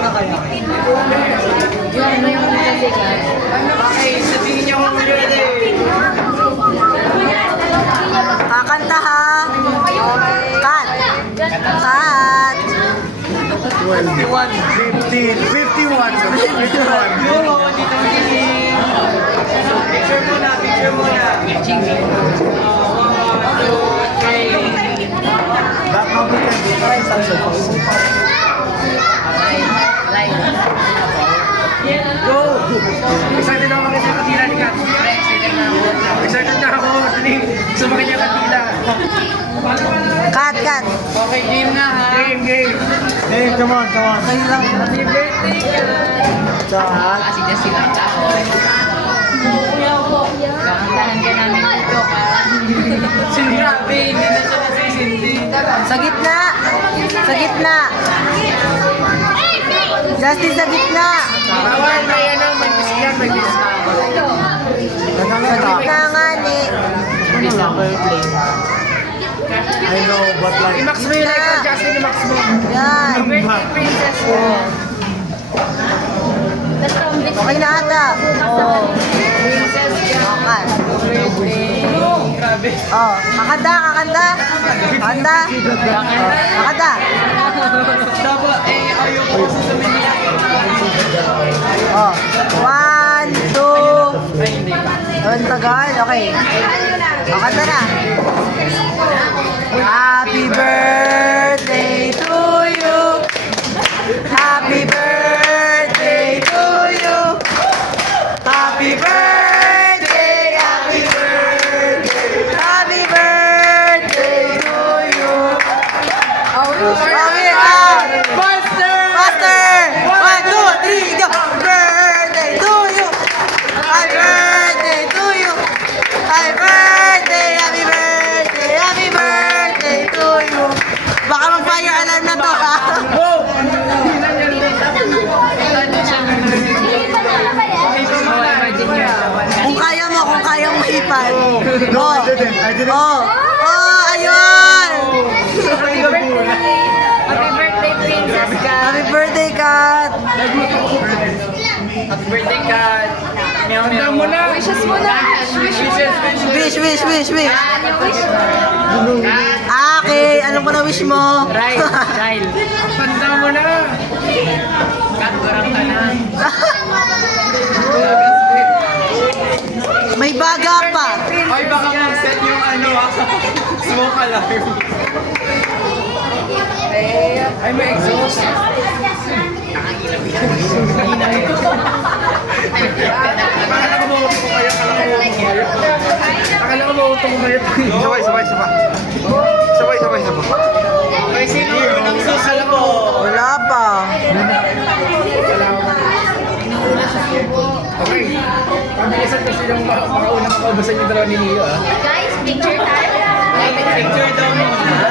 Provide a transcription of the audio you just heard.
na kaya. Yan, may mga nasikat. Okay, sabihin niyo kung ready. Kakanta ha. Cut. Cut. 21. 50. 51. 51. Yo, ako dito kiling. Picture muna, picture muna. Back number 10. Try salsa po. Go! Excited ako makita yung katila ni Kat. Excited na ako. Gusto makita yung katila. Cut, cut. Okay, game na ha. Game. Hey, come on. Kayo lang. Happy birthday ka. Kat. Kasi dyan sila tao. Kakantahan ka namin dito ka. Grabe, hindi na siya nasisindi. Sa gitna. Sa gitna. Justin, sa gitna. Bawal, may ano, may biskan, may biskan. Sa gitna nga ni. I know, but like... I-max mo yun, like, Justin, i-max mo. Yan. Birthday princess ko. Okay na ata. Oh. Princess ka. Cut. Birthday. Grabe. Oh, kakanta. Kakanta. Dapat, ayaw ko kasi sabihin niya. Oh. 1, 2. Ay, hindi. Ang tagal. Okay. Kakanta na. Happy birthday to you. Happy birthday to you. Happy birthday. Happy birthday. Happy birthday to you. Okay, Buster! Faster! 1, 2, 3, go! Happy birthday to you! Happy birthday to you! Happy birthday! Happy birthday! Happy birthday to you! Baka mag-fire alarm na to, ha? Wow! Kung kaya mo hipan. No, Oh. I didn't. Oh! Oh, ayun! Happy birthday, princess ka. Happy birthday, Kat! Happy birthday, Kat. Handa mo na. Wishes mo na. Wish! Ano wish mo? Okay, ano pa na wish mo? Dahil. Handa mo na. Kanturang ka na. May baga pa. Ay, baka mag-set yung ano, smoke alarm. Ay, may exhaust. Akala ko mauto ko kayo. Akala ko mauto ko kayo. Sabay. Okay, sino ang susala mo? Wala pa. Okay. Pabilisan ko silang makaunang makaubasan yung dalawa ni Neo, ah. Guys, picture time. Picture daw muna.